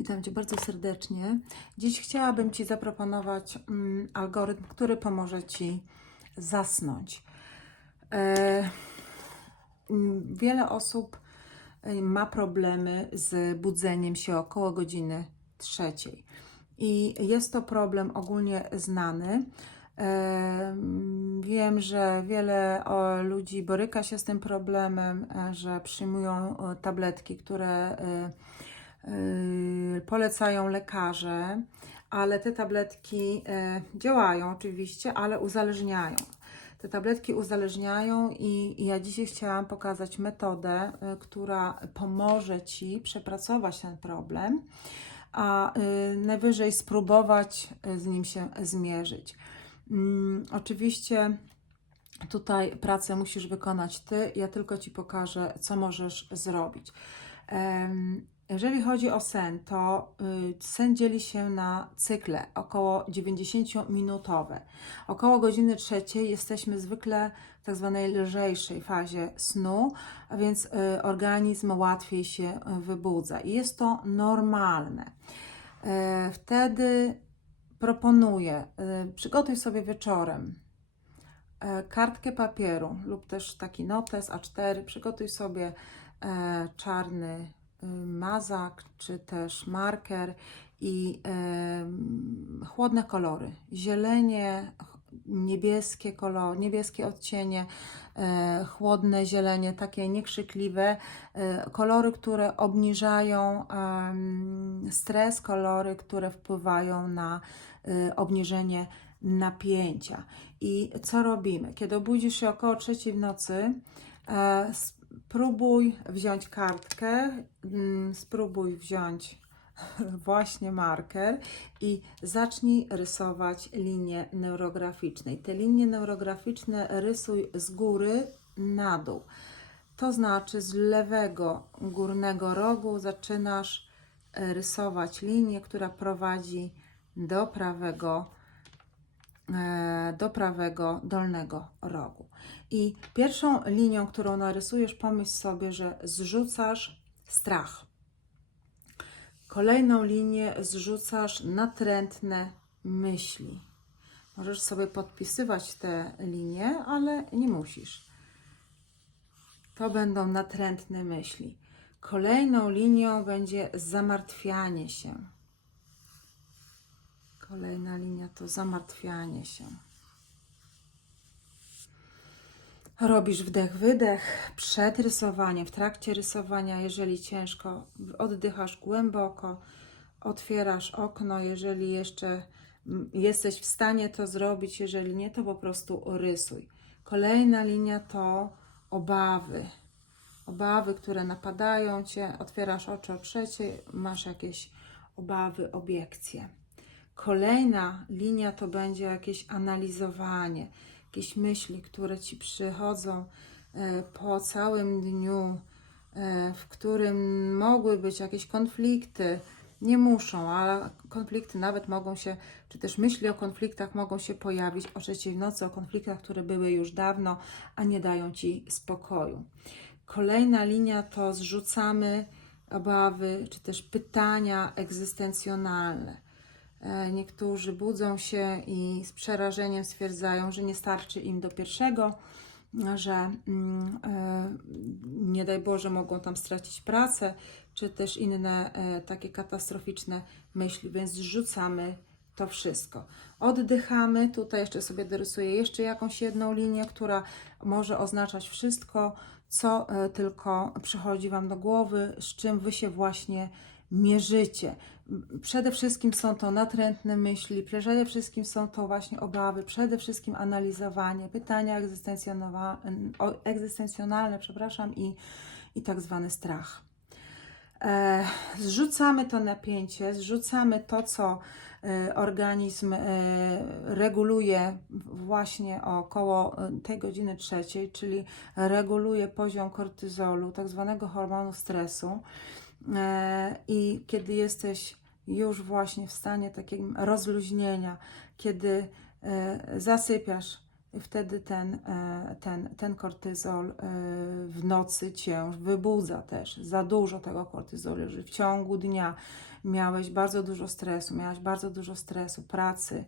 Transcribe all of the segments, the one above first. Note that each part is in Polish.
Witam Cię bardzo serdecznie. Dziś chciałabym Ci zaproponować mm, algorytm, który pomoże Ci zasnąć. E, mm, wiele osób e, ma problemy z budzeniem się około godziny trzeciej. I jest to problem ogólnie znany. E, Wiem, że wiele ludzi boryka się z tym problemem, e, że przyjmują tabletki, które polecają lekarze, ale te tabletki e, działają oczywiście, ale uzależniają. Te tabletki uzależniają i ja dzisiaj chciałam pokazać metodę, e, która pomoże Ci przepracować ten problem, a y, najwyżej spróbować y, z nim się zmierzyć. Mm, oczywiście tutaj pracę musisz wykonać Ty, ja tylko Ci pokażę, co możesz zrobić. Jeżeli chodzi o sen, to y, sen dzieli się na cykle około 90-minutowe. Około godziny trzeciej jesteśmy zwykle w tak zwanej lżejszej fazie snu, a więc y, organizm łatwiej się y, wybudza i jest to normalne. Wtedy proponuję, przygotuj sobie wieczorem kartkę papieru lub też taki notes A4. Przygotuj sobie czarny mazak czy też marker i chłodne kolory. Zielenie, niebieskie kolor, niebieskie odcienie, e, chłodne zielenie, takie niekrzykliwe, e, kolory, które obniżają stres, kolory, które wpływają na e, obniżenie napięcia. I co robimy? Kiedy obudzisz się około trzeciej w nocy, spróbuj wziąć kartkę, mm, spróbuj wziąć właśnie marker i zacznij rysować linie neurograficzne. I te linie neurograficzne rysuj z góry na dół. To znaczy z lewego górnego rogu zaczynasz e, rysować linię, która prowadzi do prawego do prawego dolnego rogu. I pierwszą linią, którą narysujesz, pomyśl sobie, że zrzucasz strach. Kolejną linię zrzucasz natrętne myśli. Możesz sobie podpisywać te linie, ale nie musisz. To będą natrętne myśli. Kolejną linią będzie zamartwianie się. Kolejna linia to zamartwianie się. Robisz wdech, wydech przed rysowaniem, w trakcie rysowania, jeżeli ciężko, oddychasz głęboko, otwierasz okno, jeżeli jeszcze mm, jesteś w stanie to zrobić, jeżeli nie, to po prostu rysuj. Kolejna linia to obawy. Obawy, które napadają cię, otwierasz oczy o trzeciej, masz jakieś obawy, obiekcje. Kolejna linia to będzie jakieś analizowanie, jakieś myśli, które ci przychodzą e, po całym dniu, e, w którym mogły być jakieś konflikty. Nie muszą, ale konflikty nawet mogą się, czy też myśli o konfliktach mogą się pojawić o trzeciej w nocy, o konfliktach, które były już dawno, a nie dają ci spokoju. Kolejna linia to zrzucamy obawy, czy też pytania egzystencjonalne. E, Niektórzy budzą się i z przerażeniem stwierdzają, że nie starczy im do pierwszego, że mm, e, nie daj Boże mogą tam stracić pracę, czy też inne e, takie katastroficzne myśli, więc zrzucamy to wszystko. Oddychamy, tutaj jeszcze sobie dorysuję jeszcze jakąś jedną linię, która może oznaczać wszystko, co tylko przychodzi Wam do głowy, z czym Wy się właśnie mierzycie. Przede wszystkim są to natrętne myśli, przede wszystkim są to właśnie obawy, przede wszystkim analizowanie, pytania egzystencjonalne, przepraszam, i, i tak zwany strach. E, zrzucamy to napięcie, zrzucamy to, co e, organizm e, reguluje właśnie około e, tej godziny trzeciej, czyli reguluje poziom kortyzolu, tak zwanego hormonu stresu. E, I kiedy jesteś już właśnie w stanie takiego rozluźnienia, kiedy e, zasypiasz wtedy ten, e, ten, ten kortyzol e, w nocy cię wybudza też. Za dużo tego kortyzolu, że w ciągu dnia miałeś bardzo dużo stresu, miałaś bardzo dużo stresu, pracy,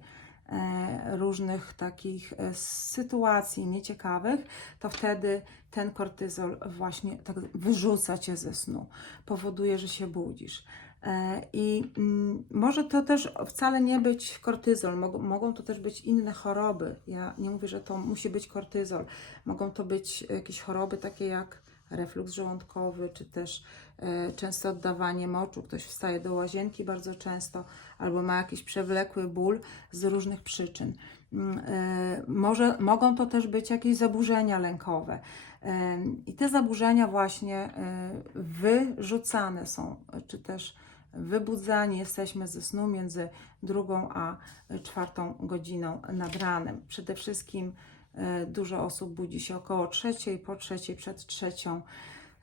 różnych takich sytuacji nieciekawych, to wtedy ten kortyzol właśnie tak wyrzuca cię ze snu, powoduje, że się budzisz. E, I mm, może to też wcale nie być kortyzol, mogą, to też być inne choroby. Ja nie mówię, że to musi być kortyzol. Mogą to być jakieś choroby takie jak refluks żołądkowy, czy też e, częste oddawanie moczu. Ktoś wstaje do łazienki bardzo często, albo ma jakiś przewlekły ból z różnych przyczyn. Mm, e, Może, mogą to też być jakieś zaburzenia lękowe. I te zaburzenia właśnie wyrzucane są, czy też wybudzani jesteśmy ze snu między drugą a czwartą godziną nad ranem. Przede wszystkim e, dużo osób budzi się około trzeciej, po trzeciej, przed trzecią.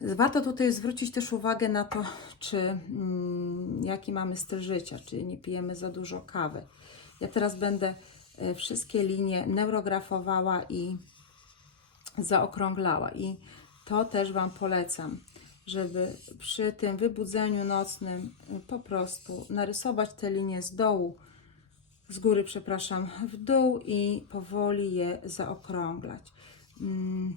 Warto tutaj zwrócić też uwagę na to, czy mm, jaki mamy styl życia, czy nie pijemy za dużo kawy. Ja teraz będę e, wszystkie linie neurografowała i zaokrąglała i to też Wam polecam, żeby przy tym wybudzeniu nocnym y, po prostu narysować te linie z dołu, z góry, przepraszam, w dół i powoli je zaokrąglać. Mm.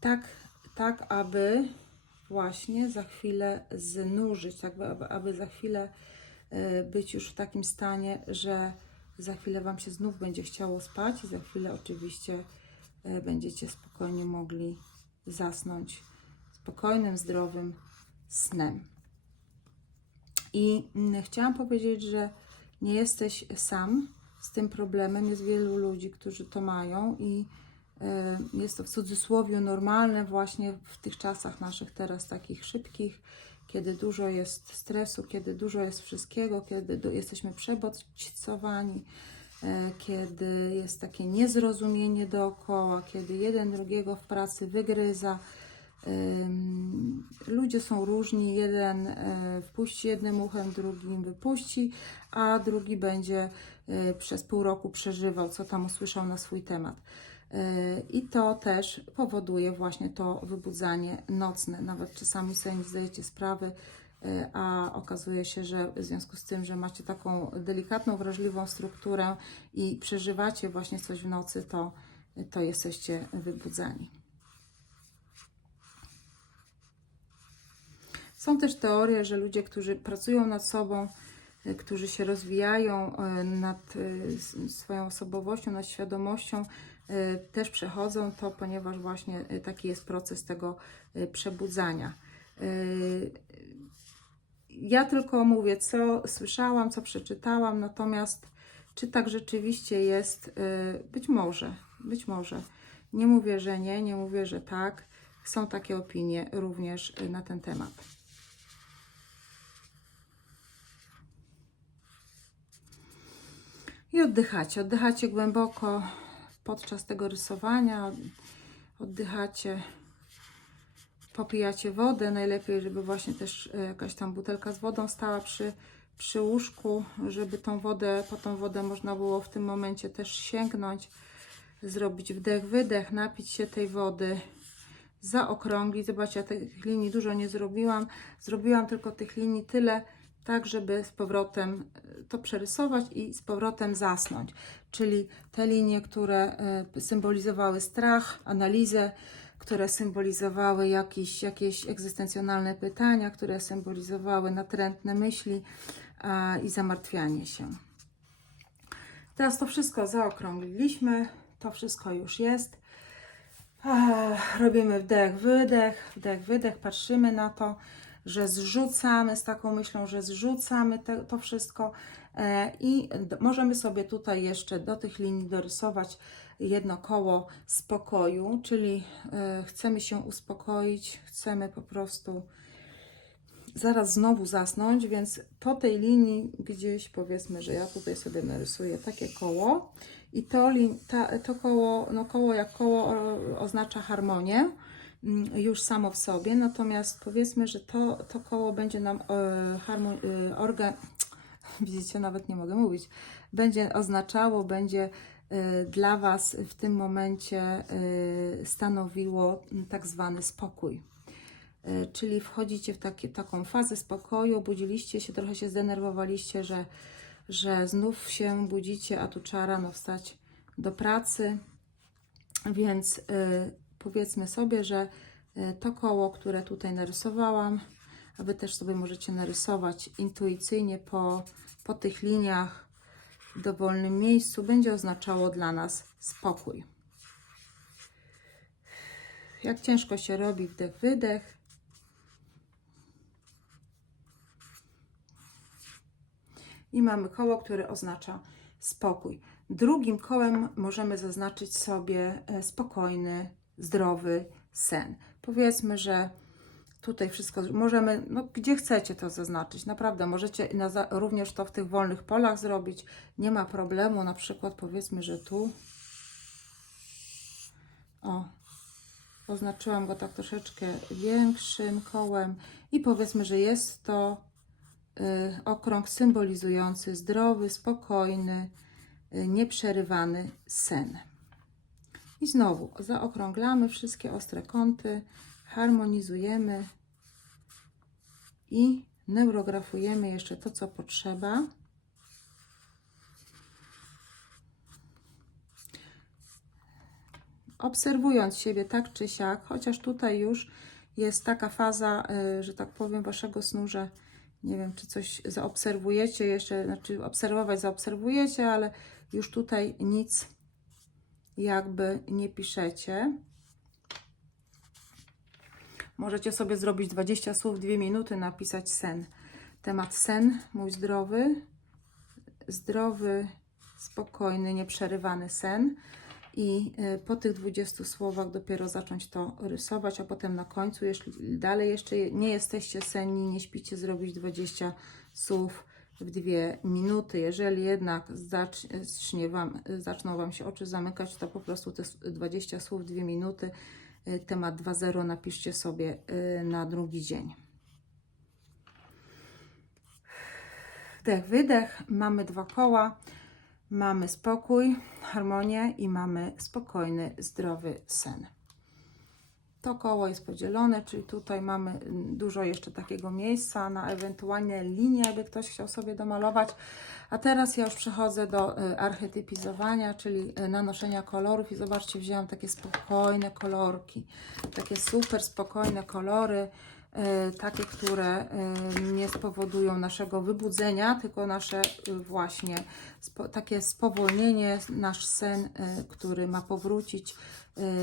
Tak, tak, aby właśnie za chwilę znurzyć, tak aby, aby za chwilę y, być już w takim stanie, że za chwilę Wam się znów będzie chciało spać i za chwilę oczywiście y, będziecie spokojnie mogli zasnąć spokojnym, zdrowym snem. I mm, chciałam powiedzieć, że nie jesteś sam z tym problemem. Jest wielu ludzi, którzy to mają i e, jest to w cudzysłowie normalne właśnie w tych czasach naszych teraz takich szybkich, kiedy dużo jest stresu, kiedy dużo jest wszystkiego, kiedy jesteśmy przebodźcowani, kiedy jest takie niezrozumienie dookoła, kiedy jeden drugiego w pracy wygryza. Ludzie są różni, jeden e, wpuści jednym uchem, drugim wypuści, a drugi będzie e, przez pół roku przeżywał, co tam usłyszał na swój temat. E, I to też powoduje właśnie to wybudzanie nocne. Nawet czasami sobie nie zdajecie sprawy, e, a okazuje się, że w związku z tym, że macie taką delikatną, wrażliwą strukturę i przeżywacie właśnie coś w nocy, to, to jesteście wybudzani. Są też teorie, że ludzie, którzy pracują nad sobą, y, którzy się rozwijają y, nad y, swoją osobowością, nad świadomością, y, też przechodzą to, ponieważ właśnie y, taki jest proces tego y, przebudzania. Ja tylko mówię, co słyszałam, co przeczytałam, natomiast czy tak rzeczywiście jest? Y, Być może, być może. Nie mówię, że nie, nie mówię, że tak. Są takie opinie również y, na ten temat. I oddychacie. Oddychacie głęboko podczas tego rysowania. Oddychacie. Popijacie wodę. Najlepiej, żeby właśnie też e, jakaś tam butelka z wodą stała przy, przy łóżku, żeby tą wodę, po tą wodę można było w tym momencie też sięgnąć, zrobić wdech, wydech, napić się tej wody, zaokrąglić. Zobaczcie, ja tych linii dużo nie zrobiłam. Zrobiłam tylko tych linii tyle, tak żeby z powrotem e, to przerysować i z powrotem zasnąć. Czyli te linie, które e, symbolizowały strach, analizę, które symbolizowały jakieś, jakieś egzystencjonalne pytania, które symbolizowały natrętne myśli a, i zamartwianie się. Teraz to wszystko zaokrągliliśmy, to wszystko już jest. Robimy wdech, wydech, wdech, wydech, patrzymy na to, że zrzucamy z taką myślą, że zrzucamy te, to wszystko e, i możemy sobie tutaj jeszcze do tych linii dorysować jedno koło spokoju, czyli e, chcemy się uspokoić, chcemy po prostu zaraz znowu zasnąć, więc po tej linii gdzieś powiedzmy, że ja tutaj sobie narysuję takie koło i to, ta, to koło, no koło jak koło oznacza harmonię mm, już samo w sobie, natomiast powiedzmy, że to, to koło będzie nam e, harmon, e, organ, widzicie, nawet nie mogę mówić, będzie oznaczało, będzie dla Was w tym momencie y, stanowiło tak zwany spokój. Y, Czyli wchodzicie w takie, taką fazę spokoju, budziliście się, trochę się zdenerwowaliście, że, że znów się budzicie, a tu trzeba rano wstać do pracy. Więc y, powiedzmy sobie, że y, to koło, które tutaj narysowałam, a Wy też sobie możecie narysować intuicyjnie po, po tych liniach w dowolnym miejscu, będzie oznaczało dla nas spokój. Jak ciężko się robi wdech, wydech. I mamy koło, które oznacza spokój. Drugim kołem możemy zaznaczyć sobie e, spokojny, zdrowy sen. Powiedzmy, że tutaj wszystko możemy, no gdzie chcecie to zaznaczyć. Naprawdę możecie na, również to w tych wolnych polach zrobić. Nie ma problemu. Na przykład powiedzmy, że tu. O, oznaczyłam go tak troszeczkę większym kołem i powiedzmy, że jest to y, okrąg symbolizujący zdrowy, spokojny, y, nieprzerywany sen. I znowu zaokrąglamy wszystkie ostre kąty, harmonizujemy i neurografujemy jeszcze to, co potrzeba. Obserwując siebie tak czy siak, chociaż tutaj już jest taka faza, y, że tak powiem, waszego snu, że nie wiem, czy coś zaobserwujecie jeszcze, znaczy obserwować zaobserwujecie, ale już tutaj nic jakby nie piszecie. Możecie sobie zrobić 20 słów, 2 minuty, napisać sen. Temat sen, mój zdrowy, zdrowy, spokojny, nieprzerywany sen. I y, po tych 20 słowach dopiero zacząć to rysować, a potem na końcu, jeśli dalej jeszcze nie jesteście senni, nie śpicie, zrobić 20 słów w 2 minuty. Jeżeli jednak zacznie wam, zaczną Wam się oczy zamykać, to po prostu te 20 słów, 2 minuty, temat 2.0 napiszcie sobie y, na drugi dzień. Wdech, wydech. Mamy dwa koła. Mamy spokój, harmonię i mamy spokojny, zdrowy sen. To koło jest podzielone, czyli tutaj mamy mm, dużo jeszcze takiego miejsca na ewentualnie linie, jakby ktoś chciał sobie domalować. A teraz ja już przechodzę do y, archetypizowania, czyli y, nanoszenia kolorów i zobaczcie, wzięłam takie spokojne kolorki, takie super spokojne kolory, takie, które y, nie spowodują naszego wybudzenia, tylko nasze y, właśnie spo, takie spowolnienie, nasz sen, który ma powrócić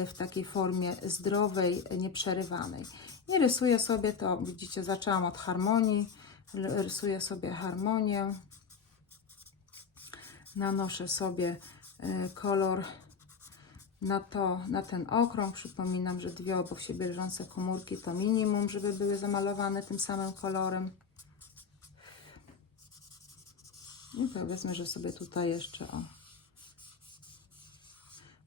w takiej formie zdrowej, nieprzerywanej. I rysuję sobie to, widzicie, zaczęłam od harmonii, rysuję sobie harmonię, nanoszę sobie kolor na, to, na ten okrąg. Przypominam, że dwie obok siebie leżące komórki to minimum, żeby były zamalowane tym samym kolorem. I powiedzmy, że sobie tutaj jeszcze o.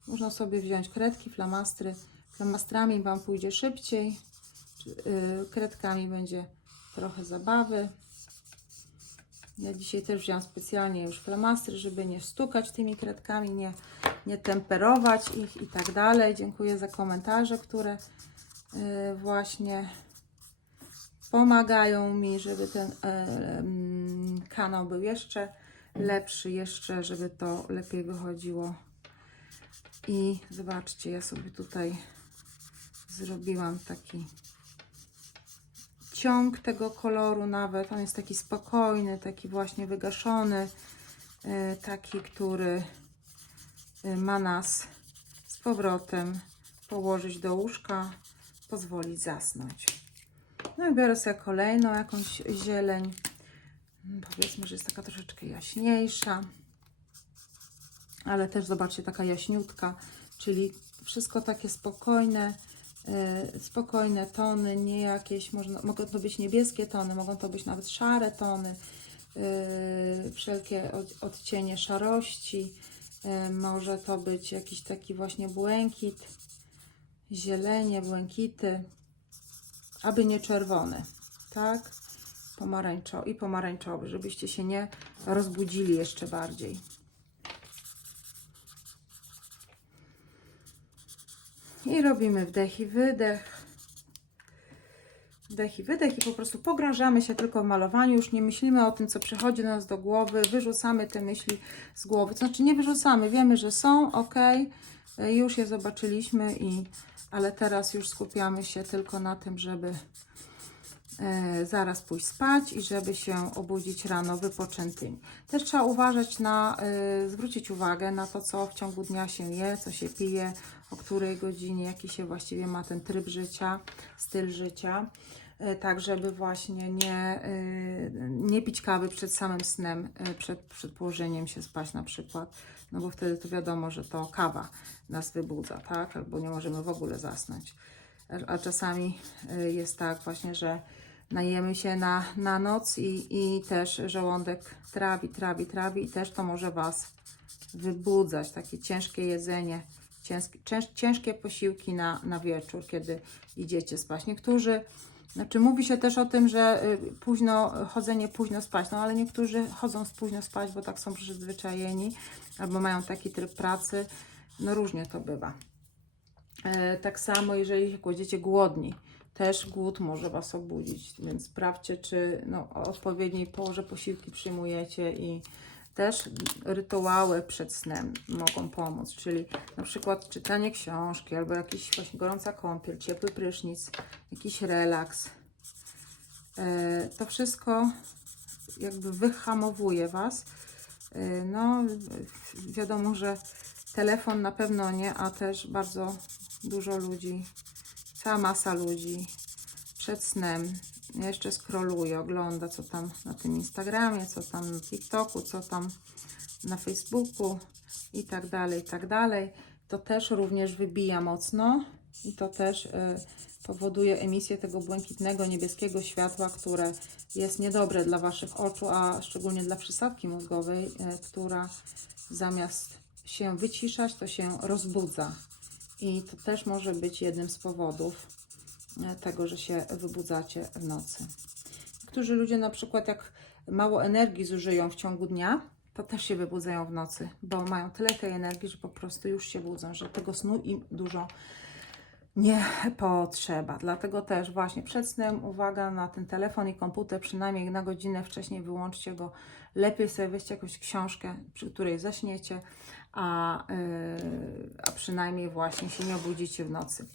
Można sobie wziąć kredki, flamastry. Flamastrami Wam pójdzie szybciej. Yy, kredkami będzie trochę zabawy. Ja dzisiaj też wziąłam specjalnie już flamastry, żeby nie stukać tymi kredkami, nie, nie temperować ich i tak dalej. Dziękuję za komentarze, które yy, właśnie pomagają mi, żeby ten e, mm, kanał był jeszcze lepszy, jeszcze, żeby to lepiej wychodziło. I zobaczcie, ja sobie tutaj zrobiłam taki ciąg tego koloru nawet. On jest taki spokojny, taki właśnie wygaszony, taki, który ma nas z powrotem położyć do łóżka, pozwolić zasnąć. No i biorę sobie kolejną jakąś zieleń. Powiedzmy, że jest taka troszeczkę jaśniejsza. Ale też zobaczcie, taka jaśniutka, czyli wszystko takie spokojne, e, spokojne tony, nie jakieś, można, mogą to być niebieskie tony, mogą to być nawet szare tony, e, wszelkie od, odcienie szarości, E, może to być jakiś taki właśnie błękit, zielenie, błękity, aby nie czerwony, tak? Pomarańczo i pomarańczowy, żebyście się nie rozbudzili jeszcze bardziej. I robimy wdech i wydech. Wdech i wydech i po prostu pogrążamy się tylko w malowaniu, już nie myślimy o tym, co przychodzi do nas do głowy, wyrzucamy te myśli z głowy. To znaczy nie wyrzucamy, wiemy, że są, ok, już je zobaczyliśmy, i, ale teraz już skupiamy się tylko na tym, żeby e, zaraz pójść spać i żeby się obudzić rano wypoczętymi. Też trzeba uważać na, e, zwrócić uwagę na to, co w ciągu dnia się je, co się pije, o której godzinie, jaki się właściwie ma ten tryb życia, styl życia. E, Tak, żeby właśnie nie, e, nie pić kawy przed samym snem, e, przed, przed położeniem się spać na przykład, no bo wtedy to wiadomo, że to kawa nas wybudza, tak, albo nie możemy w ogóle zasnąć. A- czasami jest tak właśnie, że najemy się na, na noc i, i też żołądek trawi, trawi, trawi i też to może Was wybudzać, takie ciężkie jedzenie, ciężkie, cięż, ciężkie posiłki na, na wieczór, kiedy idziecie spać. Niektórzy, znaczy mówi się też o tym, że y, późno, chodzenie późno spać, no ale niektórzy chodzą z późno spać, bo tak są przyzwyczajeni, albo mają taki tryb pracy, no różnie to bywa. E, Tak samo, jeżeli się kładziecie głodni, też głód może Was obudzić, więc sprawdźcie, czy no, o odpowiedniej porze posiłki przyjmujecie i też rytuały przed snem mogą pomóc, czyli na przykład czytanie książki albo jakiś właśnie gorąca kąpiel, ciepły prysznic, jakiś relaks. E, To wszystko jakby wyhamowuje Was. E, No, wiadomo, że telefon na pewno nie, a też bardzo dużo ludzi, cała masa ludzi przed snem jeszcze skroluje, ogląda co tam na tym Instagramie, co tam na TikToku, co tam na Facebooku i tak dalej, i tak dalej. To też również wybija mocno i to też y, powoduje emisję tego błękitnego, niebieskiego światła, które jest niedobre dla Waszych oczu, a szczególnie dla przysadki mózgowej, y, która zamiast się wyciszać, to się rozbudza. I to też może być jednym z powodów tego, że się wybudzacie w nocy. Niektórzy ludzie na przykład jak mało energii zużyją w ciągu dnia, to też się wybudzają w nocy, bo mają tyle tej energii, że po prostu już się budzą, że tego snu im dużo nie potrzeba. Dlatego też właśnie przed snem uwaga na ten telefon i komputer, przynajmniej na godzinę wcześniej wyłączcie go. Lepiej sobie weźcie jakąś książkę, przy której zaśniecie, a, yy, a przynajmniej właśnie się nie obudzicie w nocy.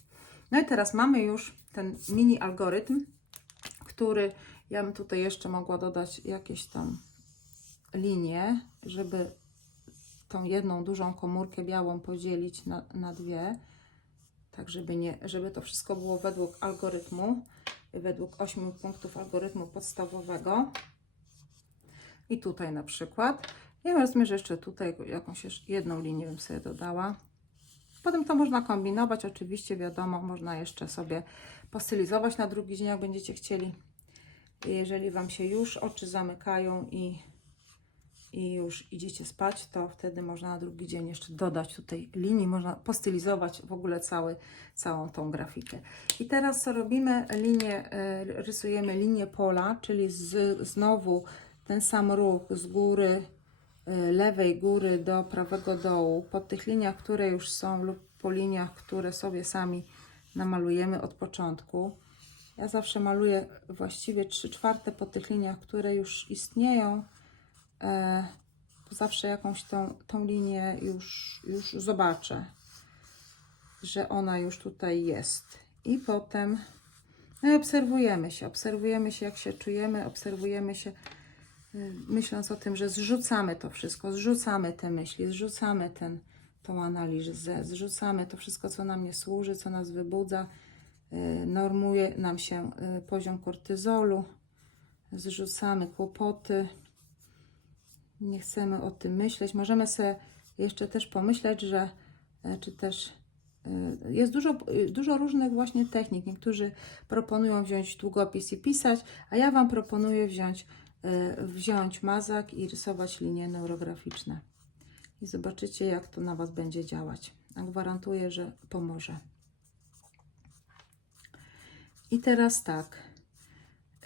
No i teraz mamy już ten mini algorytm, który ja bym tutaj jeszcze mogła dodać jakieś tam linie, żeby tą jedną dużą komórkę białą podzielić na, na dwie, tak żeby, nie, żeby to wszystko było według algorytmu, według ośmiu punktów algorytmu podstawowego. I tutaj na przykład. Ja rozumiem, że jeszcze tutaj jakąś jedną linię bym sobie dodała. Potem to można kombinować, oczywiście wiadomo, można jeszcze sobie postylizować na drugi dzień, jak będziecie chcieli. Jeżeli Wam się już oczy zamykają i, i już idziecie spać, to wtedy można na drugi dzień jeszcze dodać tutaj linii, można postylizować w ogóle cały, całą tą grafikę. I teraz co robimy? Linię, e, rysujemy linię pola, czyli z, znowu ten sam ruch z góry lewej góry do prawego dołu, po tych liniach, które już są lub po liniach, które sobie sami namalujemy od początku. Ja zawsze maluję właściwie 3 czwarte po tych liniach, które już istnieją. E, to zawsze jakąś tą, tą linię już, już zobaczę, że ona już tutaj jest. I potem no i obserwujemy się, obserwujemy się, jak się czujemy, obserwujemy się myśląc o tym, że zrzucamy to wszystko, zrzucamy te myśli, zrzucamy ten, tą analizę, zrzucamy to wszystko, co nam nie służy, co nas wybudza, y, normuje nam się y, poziom kortyzolu, zrzucamy kłopoty, nie chcemy o tym myśleć. Możemy sobie jeszcze też pomyśleć, że e, czy też e, jest dużo, y, dużo różnych właśnie technik. Niektórzy proponują wziąć długopis i pisać, a ja Wam proponuję wziąć wziąć mazak i rysować linie neurograficzne. I zobaczycie, jak to na Was będzie działać. A gwarantuję, że pomoże. I teraz tak.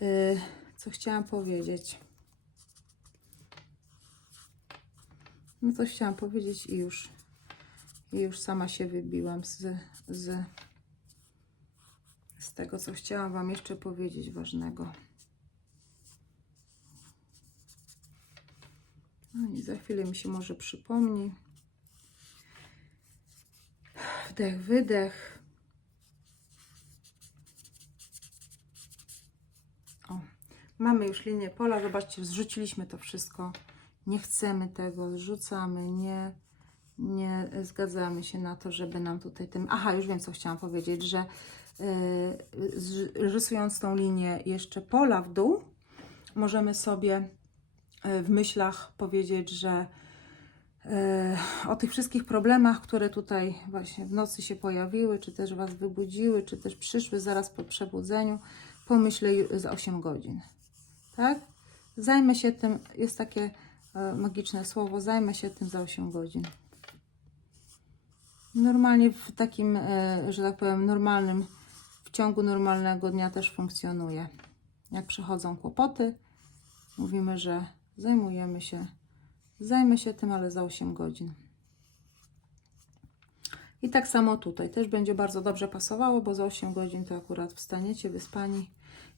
y, Co chciałam powiedzieć? No coś chciałam powiedzieć i już, i już sama się wybiłam z, z z tego, co chciałam Wam jeszcze powiedzieć ważnego. No i za chwilę mi się może przypomni. Wdech, wydech. O, mamy już linię pola. Zobaczcie, zrzuciliśmy to wszystko. Nie chcemy tego, zrzucamy, nie, nie zgadzamy się na to, żeby nam tutaj tym. Aha, już wiem, co chciałam powiedzieć, że yy, rysując tą linię jeszcze pola w dół, możemy sobie w myślach powiedzieć, że e, o tych wszystkich problemach, które tutaj właśnie w nocy się pojawiły, czy też Was wybudziły, czy też przyszły zaraz po przebudzeniu, pomyślę za 8 godzin. Tak? Zajmę się tym, jest takie e, magiczne słowo, zajmę się tym za 8 godzin. Normalnie w takim, e, że tak powiem, normalnym, w ciągu normalnego dnia też funkcjonuje. Jak przychodzą kłopoty, mówimy, że zajmujemy się Zajmę się tym, ale za 8 godzin. I tak samo tutaj też będzie bardzo dobrze pasowało, bo za 8 godzin to akurat wstaniecie wyspani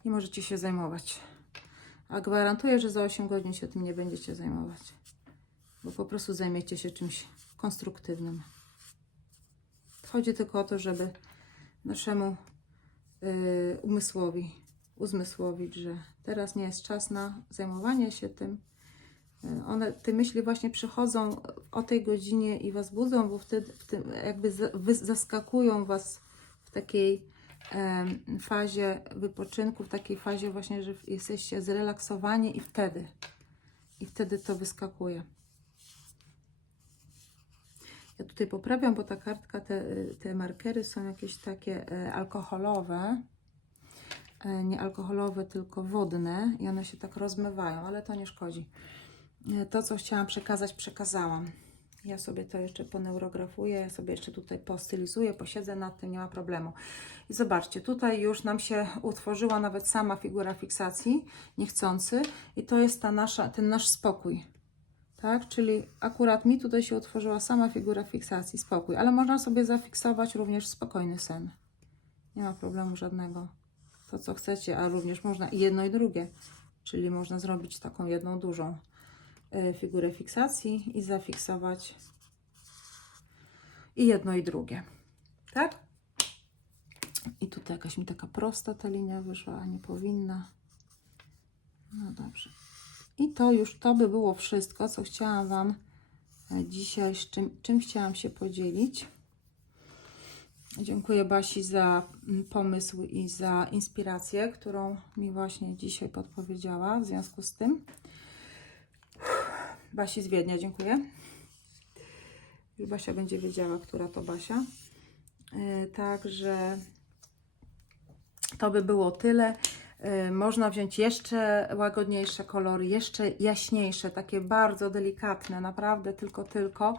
i możecie się zajmować. A gwarantuję, że za 8 godzin się tym nie będziecie zajmować, bo po prostu zajmiecie się czymś konstruktywnym. Chodzi tylko o to, żeby naszemu yy, umysłowi uzmysłowić, że teraz nie jest czas na zajmowanie się tym, one, te myśli właśnie przychodzą o tej godzinie i was budzą, bo wtedy w tym, jakby zaskakują was w takiej fazie wypoczynku, w takiej fazie właśnie, że jesteście zrelaksowani i wtedy, i wtedy to wyskakuje. Ja tutaj poprawiam, bo ta kartka, te, te markery są jakieś takie e, alkoholowe, e, nie alkoholowe, tylko wodne i one się tak rozmywają, ale to nie szkodzi to, co chciałam przekazać, przekazałam. Ja sobie to jeszcze poneurografuję, ja sobie jeszcze tutaj postylizuję, posiedzę nad tym, nie ma problemu. I zobaczcie, tutaj już nam się utworzyła nawet sama figura fiksacji, niechcący, i to jest ta nasza, ten nasz spokój. Tak, czyli akurat mi tutaj się utworzyła sama figura fiksacji, spokój, ale można sobie zafiksować również spokojny sen. Nie ma problemu żadnego. To, co chcecie, a również można i jedno, i drugie. Czyli można zrobić taką jedną dużą e, figurę fiksacji i zafiksować i jedno i drugie. Tak? I tutaj jakaś mi taka prosta ta linia wyszła, a nie powinna. No dobrze. I to już to by było wszystko, co chciałam Wam e, dzisiaj, z czym, czym chciałam się podzielić. Dziękuję Basi za pomysł i za inspirację, którą mi właśnie dzisiaj podpowiedziała w związku z tym. Basi z Wiednia, dziękuję. Już Basia będzie wiedziała, która to Basia. Yy, Także to by było tyle. Yy, Można wziąć jeszcze łagodniejsze kolory, jeszcze jaśniejsze, takie bardzo delikatne, naprawdę tylko, tylko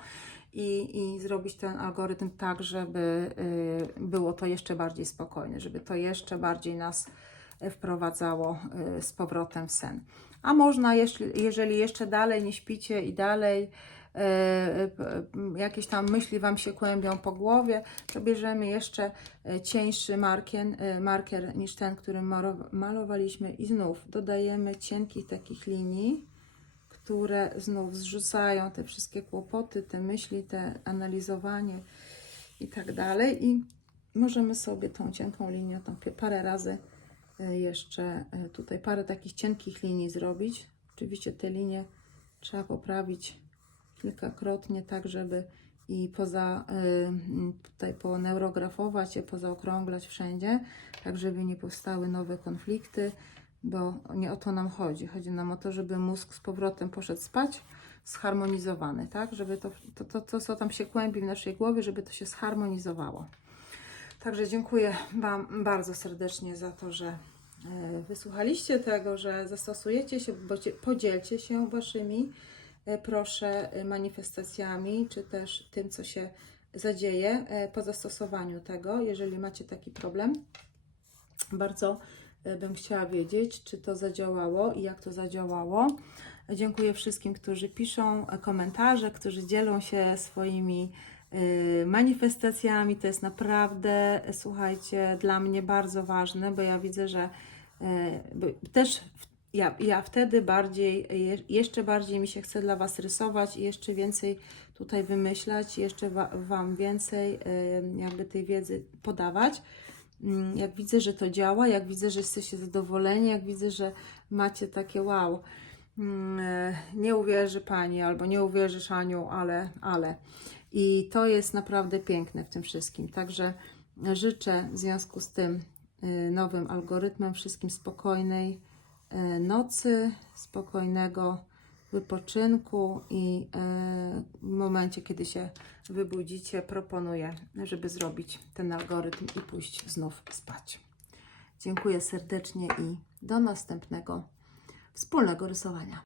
i, i zrobić ten algorytm tak, żeby y, było to jeszcze bardziej spokojne, żeby to jeszcze bardziej nas wprowadzało z powrotem w sen. A można, jeżeli jeszcze dalej nie śpicie i dalej y, y, jakieś tam myśli Wam się kłębią po głowie, to bierzemy jeszcze y, cieńszy markier niż ten, który malowaliśmy i znów dodajemy cienkich takich linii, które znów zrzucają te wszystkie kłopoty, te myśli, te analizowanie i tak dalej. I możemy sobie tą cienką linię, tą parę razy jeszcze y, tutaj parę takich cienkich linii zrobić. Oczywiście te linie trzeba poprawić kilkakrotnie, tak żeby i poza y, tutaj poneurografować je, pozaokrąglać wszędzie, tak żeby nie powstały nowe konflikty, bo nie o to nam chodzi. Chodzi nam o to, żeby mózg z powrotem poszedł spać zharmonizowany, tak? Żeby to, to, to, to co tam się kłębi w naszej głowie, żeby to się zharmonizowało. Także dziękuję Wam bardzo serdecznie za to, że e, wysłuchaliście tego, że zastosujecie się, podzielcie się Waszymi, e, proszę, e, manifestacjami, czy też tym, co się zadzieje po zastosowaniu tego, jeżeli macie taki problem. Bardzo bym chciała wiedzieć, czy to zadziałało i jak to zadziałało. Dziękuję wszystkim, którzy piszą komentarze, którzy dzielą się swoimi manifestacjami. To jest naprawdę, słuchajcie, dla mnie bardzo ważne, bo ja widzę, że y, też ja, ja wtedy bardziej, je, jeszcze bardziej mi się chce dla Was rysować i jeszcze więcej tutaj wymyślać, jeszcze wa, Wam więcej y, jakby tej wiedzy podawać. Mm, Jak widzę, że to działa, jak widzę, że jesteście zadowoleni, jak widzę, że macie takie wow, mm, nie uwierzy Pani albo nie uwierzysz Aniu, ale, ale. I to jest naprawdę piękne w tym wszystkim. Także życzę w związku z tym y, nowym algorytmem wszystkim spokojnej y, nocy, spokojnego wypoczynku i y, w momencie, kiedy się wybudzicie, proponuję, żeby zrobić ten algorytm i pójść znów spać. Dziękuję serdecznie i do następnego wspólnego rysowania.